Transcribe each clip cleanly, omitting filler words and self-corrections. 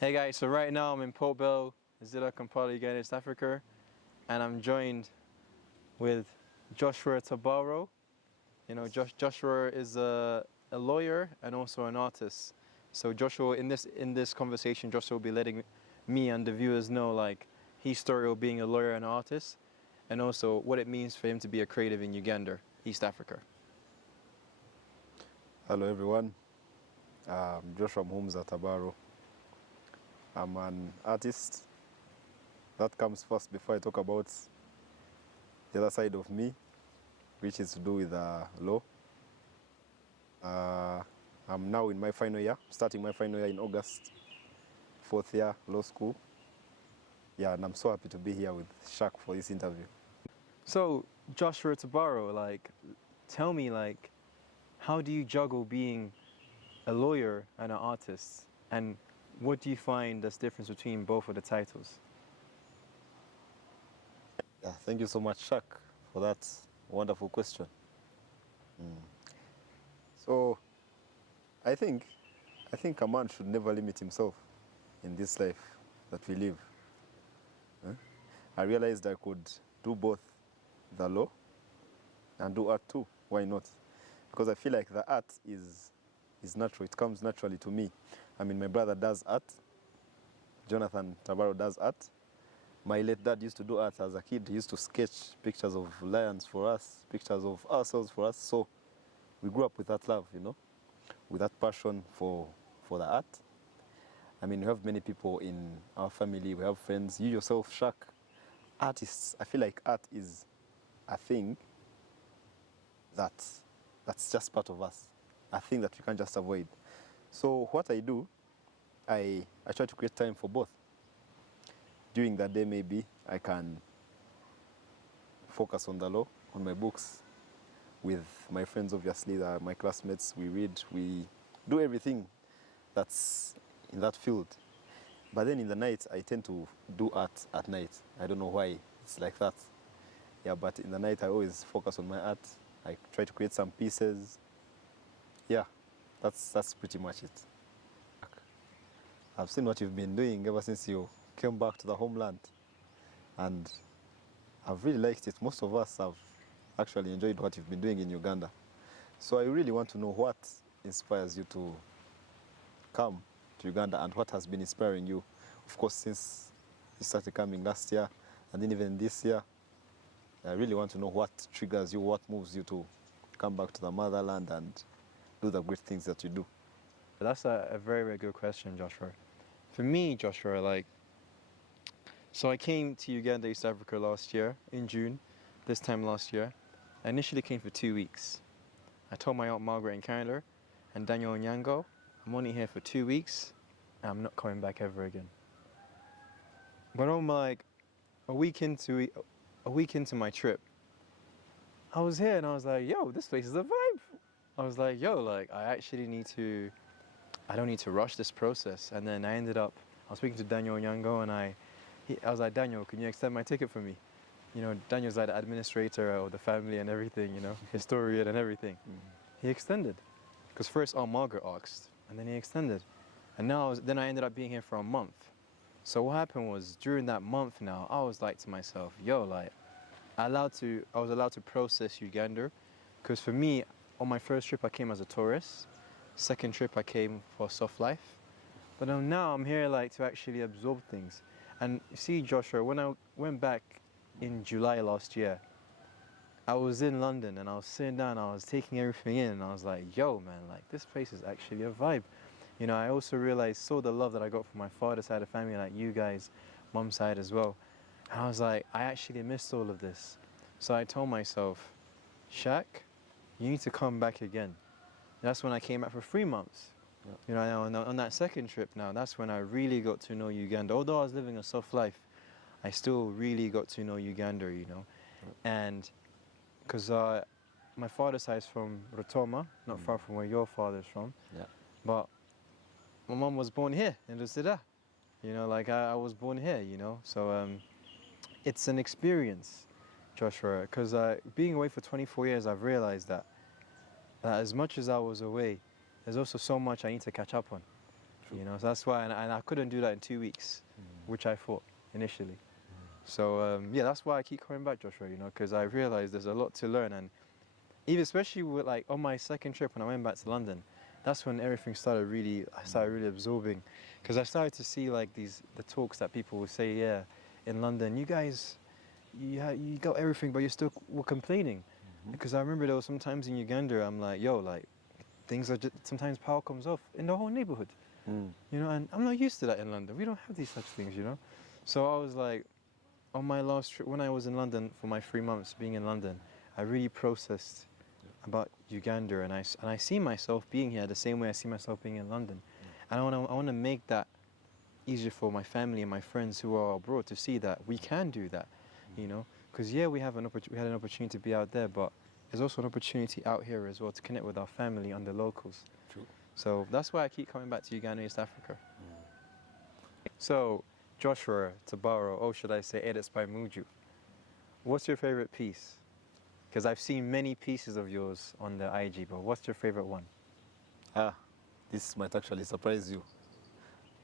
Hey guys, so right now I'm in Port Bell, Zilla, Kampala, Uganda, East Africa, and I'm joined with Joshua Tabaro. Joshua is a lawyer and also an artist. So Joshua, in this conversation, Joshua will be letting me and the viewers know like his story of being a lawyer and an artist, and also what it means for him to be a creative in Uganda, East Africa. Hello everyone, I'm Joshua Tabaro. I'm an artist. That comes first before I talk about the other side of me, which is to do with law. I'm now in my final year, starting my final year in August, 4th year law school. Yeah, and I'm so happy to be here with Shaq for this interview. So Joshua Tabaro, like, tell me like, how do you juggle being a lawyer and an artist, and what do you find that's difference between both of the titles? Yeah, thank you so much, Shaq, for that wonderful question. So, I think a man should never limit himself in this life that we live. I realized I could do both the law and do art too. Why not? Because I feel like the art is natural. It comes naturally to me. I mean, my brother does art. Jonathan Tabaro does art. My late dad used to do art as a kid. He used to sketch pictures of lions for us, pictures of ourselves for us. So we grew up with that love, with that passion for the art. I mean, we have many people in our family. We have friends. You yourself, Shaq, artists. I feel like art is a thing that's just part of us, a thing that we can't just avoid. So what I do, I try to create time for both. During that day, maybe I can focus on the law, on my books, with my friends, obviously, my classmates. We read, we do everything that's in that field. But then in the night, I tend to do art at night. I don't know why it's like that. Yeah, but in the night, I always focus on my art. I try to create some pieces. Yeah, that's pretty much it. I've seen what you've been doing ever since you came back to the homeland, and I've really liked it. Most of us have actually enjoyed what you've been doing in Uganda. So I really want to know what inspires you to come to Uganda and what has been inspiring you, of course, since you started coming last year and then even this year. I really want to know what triggers you, what moves you to come back to the motherland and do the great things that you do. That's a very, very good question, Joshua. For me, Joshua, so I came to Uganda, East Africa last year, in June, this time last year. I initially came for 2 weeks. I told my Aunt Margaret in Canada and Daniel Onyango, I'm only here for 2 weeks, and I'm not coming back ever again. But I'm like, a week into my trip, I was here and I was like, yo, this place is a vibe. I was like, yo, I don't need to rush this process. And then I was speaking to Daniel Onyango, and I was like, Daniel, can you extend my ticket for me? Daniel's like the administrator of the family and everything, historian and everything. He extended. Because first Aunt Margaret asked, and then he extended. And then I ended up being here for a month. So what happened was, during that month now, I was like to myself, yo, I was allowed to process Uganda. Because for me, on my first trip, I came as a tourist. Second trip, I came for soft life. But now I'm here to actually absorb things. And you see, Joshua, when I went back in July last year, I was in London and I was sitting down, I was taking everything in, and I was like, yo, man, this place is actually a vibe. I also saw the love that I got from my father's side of family, like you guys, mom's side as well. And I was like, I actually missed all of this. So I told myself, Shaq, you need to come back again. That's when I came back for 3 months. Yeah. On that second trip now, that's when I really got to know Uganda. Although I was living a soft life, I still really got to know Uganda, Yeah. And because my father's side is from Rutoma, not far from where your father's from. Yeah. But my mom was born here in Lucida. I was born here, So it's an experience, Joshua, because being away for 24 years, I've realized that as much as I was away, there's also so much I need to catch up on. You know, so that's why, and I couldn't do that in 2 weeks, which I thought initially. So yeah, that's why I keep coming back, Joshua. You know, because I realized there's a lot to learn, and even especially with like on my second trip when I went back to London, that's when everything started really. I started really absorbing, because I started to see like the talks that people would say, yeah, in London, you guys, you got everything, but you still were complaining. Because I remember there was sometimes in Uganda, I'm like, yo, like things are just, sometimes power comes off in the whole neighborhood. You know, and I'm not used to that in London. We don't have these such things, you know. So I was like, on my last trip, when I was in London for my 3 months being in London, I really processed about Uganda, and I see myself being here the same way I see myself being in London. And I want to make that easier for my family and my friends who are abroad to see that we can do that, you know. Because yeah, we had an opportunity to be out there, but there's also an opportunity out here as well to connect with our family and the locals. True. So that's why I keep coming back to Uganda, East Africa. So, Joshua, Tabaro, or should I say edits by Muju, what's your favorite piece? Because I've seen many pieces of yours on the IG, but what's your favorite one? This might actually surprise you,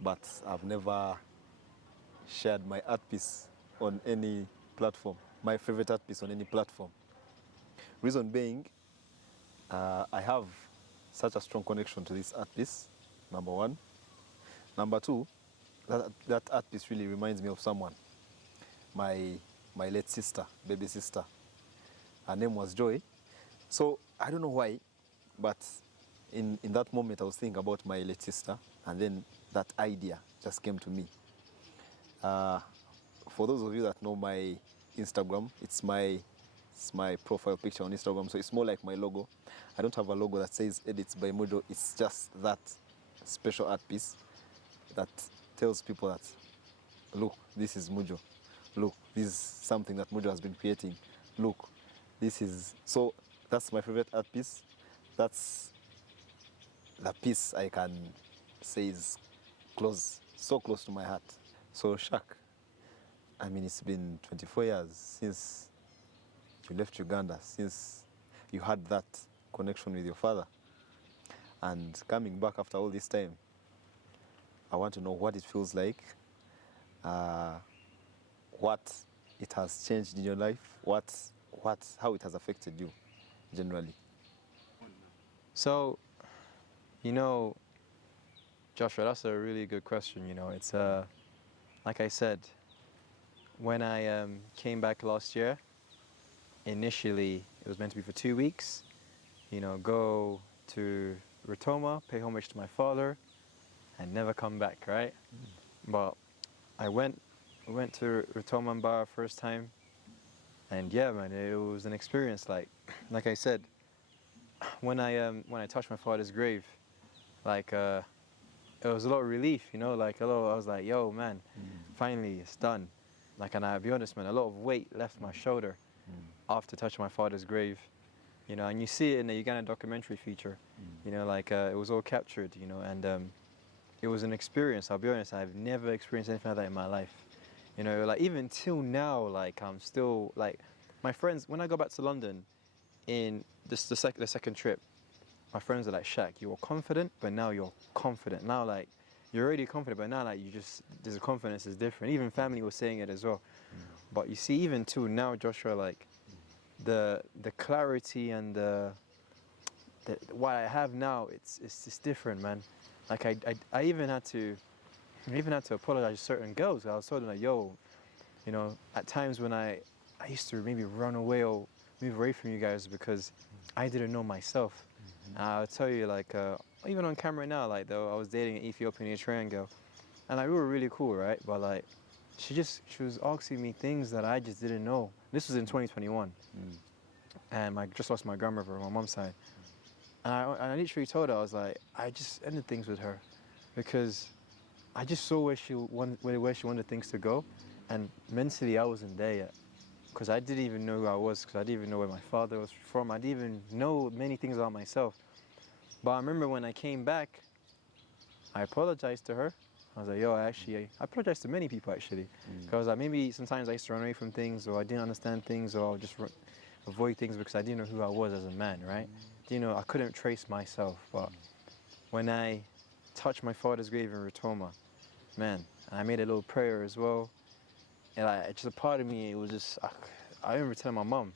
but I've never shared my art piece on any platform, my favorite art piece on any platform. Reason being, I have such a strong connection to this art piece, number one. Number two, that art piece really reminds me of someone, my late sister, baby sister. Her name was Joy. So I don't know why, but in that moment I was thinking about my late sister, and then that idea just came to me. For those of you that know my Instagram, it's my profile picture on Instagram, so it's more like my logo. I don't have a logo that says edits by Mujo. It's just that special art piece that tells people that, look, this is Mujo. Look, this is something that Mujo has been creating. Look, this is... So that's my favorite art piece. That's the piece I can say is close, so close to my heart. So Shaq, I mean, it's been 24 years since you left Uganda, since you had that connection with your father. And coming back after all this time, I want to know what it feels like, what it has changed in your life, how it has affected you generally. So, you know, Joshua, that's a really good question. You know, it's like I said, when I came back last year, initially it was meant to be for 2 weeks. You know, go to Rutoma, pay homage to my father, and never come back, right? But I went to Rutiinampora first time, and yeah, man, it was an experience. Like I said, when I touched my father's grave, like it was a lot of relief, you know, I was like, yo, man, finally it's done. Like, and I'll be honest, man, a lot of weight left my shoulder after touching my father's grave, you know, and you see it in the Uganda documentary feature, you know, it was all captured, you know, and it was an experience. I'll be honest, I've never experienced anything like that in my life, you know, like even till now, like I'm still like, my friends, when I go back to London in the second trip, my friends are like, Shaq, you were confident, but now you're confident. Now, like, you're already confident, but now, like, there's a confidence is different. Even family was saying it as well. But you see, even too, now, Joshua, like, the clarity and what I have now, it's just different, man. Like, I even had to apologize to certain girls. I was told them, like, yo, you know, at times when I used to maybe run away or move away from you guys because I didn't know myself. I'll tell you, like, even on camera now, like, though, I was dating an Ethiopian Eritrean girl, and like, we were really cool, right? But like, she was asking me things that I just didn't know. This was in 2021, and I just lost my grandmother on my mom's side, and I literally told her, I was like, I just ended things with her, because I just saw where she wanted things to go, and mentally I wasn't there yet. Because I didn't even know who I was, because I didn't even know where my father was from. I didn't even know many things about myself. But I remember when I came back, I apologized to her. I was like, yo, I apologized to many people, actually. Because maybe sometimes I used to run away from things, or I didn't understand things, or I would just avoid things because I didn't know who I was as a man, right? You know, I couldn't trace myself. But when I touched my father's grave in Rutoma, man. And I made a little prayer as well. And just a part of me, it was just, I remember telling my mom,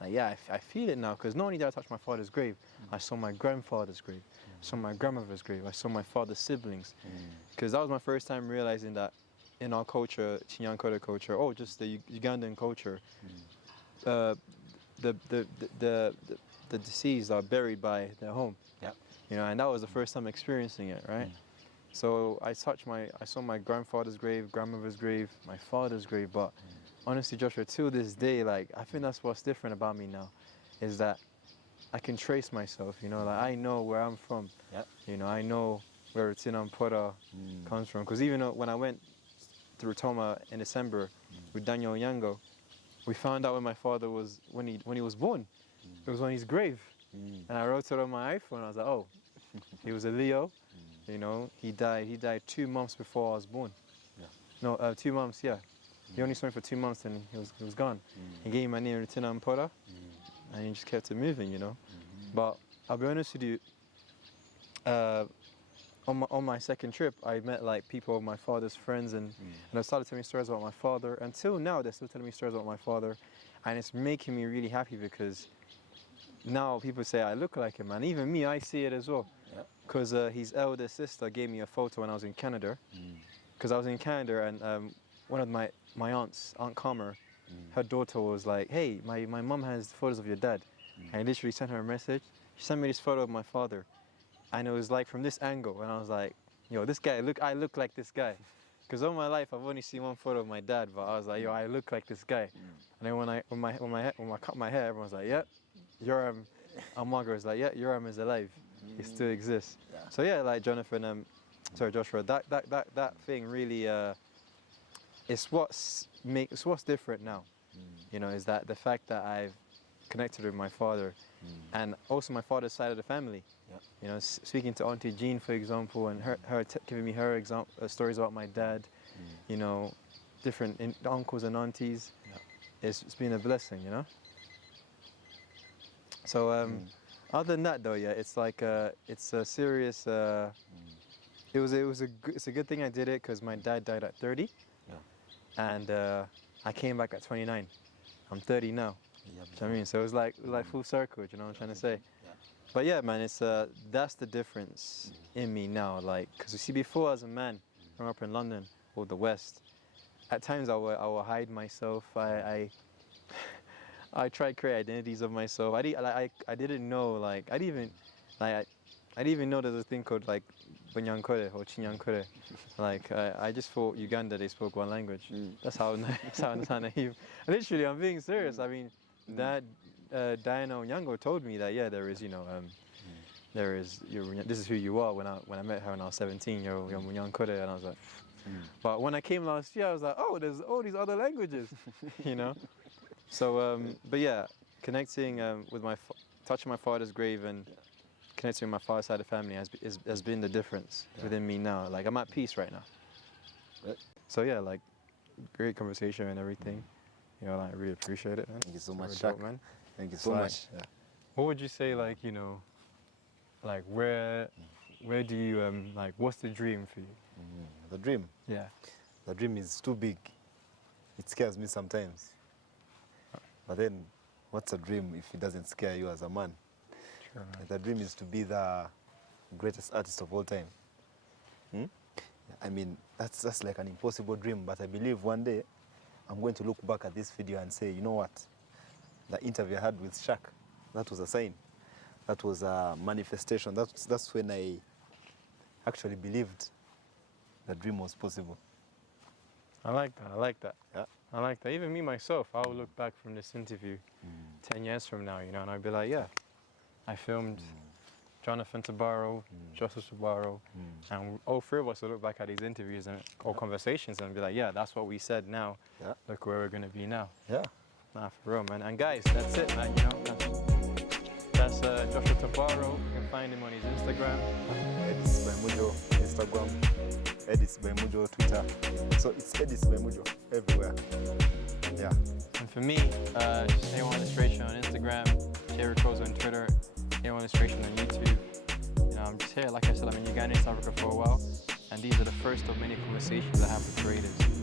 like, yeah, I feel it now, because not only did I touch my father's grave, I saw my grandfather's grave, I saw my grandmother's grave, I saw my father's siblings. Because that was my first time realizing that in our culture, Chinyankore culture, or just the Ugandan culture, the deceased are buried by their home. Yep. You know, and that was the first time experiencing it, right? So I saw my grandfather's grave, grandmother's grave, my father's grave, but honestly, Joshua, till this day, like, I think that's what's different about me now, is that I can trace myself, you know, like, I know where I'm from. Yep. You know, I know where Rutiinampora comes from, because even when I went to Rutoma in December with Daniel Onyango, we found out when my father was, when he was born. It was on his grave. And I wrote it on my iPhone. I was like, oh, he was a Leo. You know, he died 2 months before I was born. Yeah. No, 2 months, yeah. He only saw me for 2 months and he was gone. He gave me my name, Rutiinampora, and he just kept it moving, you know. But I'll be honest with you, on my second trip, I met like people of my father's friends, and they started telling me stories about my father. Until now, they're still telling me stories about my father, and it's making me really happy because now people say I look like him, and even me, I see it as well. Because his elder sister gave me a photo when I was in Canada. Because I was in Canada, and one of my aunts, Aunt Comer, her daughter was like, hey, my mom has photos of your dad. And I literally sent her a message. She sent me this photo of my father. And it was like from this angle, and I was like, yo, this guy, I look like this guy. Because all my life, I've only seen one photo of my dad, but I was like, yo, I look like this guy. And then when I cut my hair, everyone's like, yep, Joram. And Margaret was like, yeah, Joram is alive. He still exists. So yeah, like Joshua, that thing really, it's what's different now. You know, is that the fact that I've connected with my father, and also my father's side of the family. You know, speaking to Auntie Jean, for example, and her giving me her stories about my dad. You know, different uncles and aunties. It's been a blessing, you know. So other than that, though, yeah, it's like it's a serious. It's a good thing I did it because my dad died at 30, and I came back at 29. I'm 30 now. You know what I mean? So it was like full circle. You know what I'm trying to say? But yeah, man, it's that's the difference in me now. Like, because you see, before as a man growing up in London or the West, at times I will hide myself. I tried to create identities of myself. I didn't know, like, I didn't even know there's a thing called like Bunyankore or Chinyankore. Like, I just thought Uganda they spoke one language. That's how naive. Literally, I'm being serious. I mean, that Diana Onyango told me that, yeah, there is, you know, there is, this is who you are. When I met her when I was 17, you're Bunyankore, and I was like, but when I came last year, I was like, oh, there's all these other languages, you know. So, but yeah, connecting with touching my father's grave and connecting with my father's side of the family has been the difference within me now. Like, I'm at peace right now. So yeah, like, great conversation and everything. You know, like, I really appreciate it, man. Thank you so much, dope, man. Thank you so much. Yeah. What would you say, like, you know, like, where do you, like, what's the dream for you? The dream? Yeah. The dream is too big. It scares me sometimes. But then, what's a dream if it doesn't scare you as a man? Sure, man. The dream is to be the greatest artist of all time. I mean, that's like an impossible dream, but I believe one day I'm going to look back at this video and say, you know what? The interview I had with Shaq, that was a sign. That was a manifestation. That's when I actually believed the dream was possible. I like that. Yeah. I like that. Even me, myself, I'll look back from this interview 10 years from now, you know, and I'll be like, yeah, I filmed Jonathan Tabaro, Joseph Tabaro, and all three of us will look back at these interviews or conversations and be like, yeah, that's what we said now. Yeah. Look where we're going to be now. Yeah. Nah, for real, man. And guys, that's it, man, you know. That's Joshua Tabaro. You can find him on his Instagram. Edits by Mujo, Instagram. Edits by Mujo, Twitter. So it's Edits by Mujo everywhere. Yeah. And for me, just A1 Illustration on Instagram, Rukoza on Twitter, A1 Illustration on YouTube. You know, I'm just here, like I said, I'm in Uganda, South Africa for a while, and these are the first of many conversations I have with traders.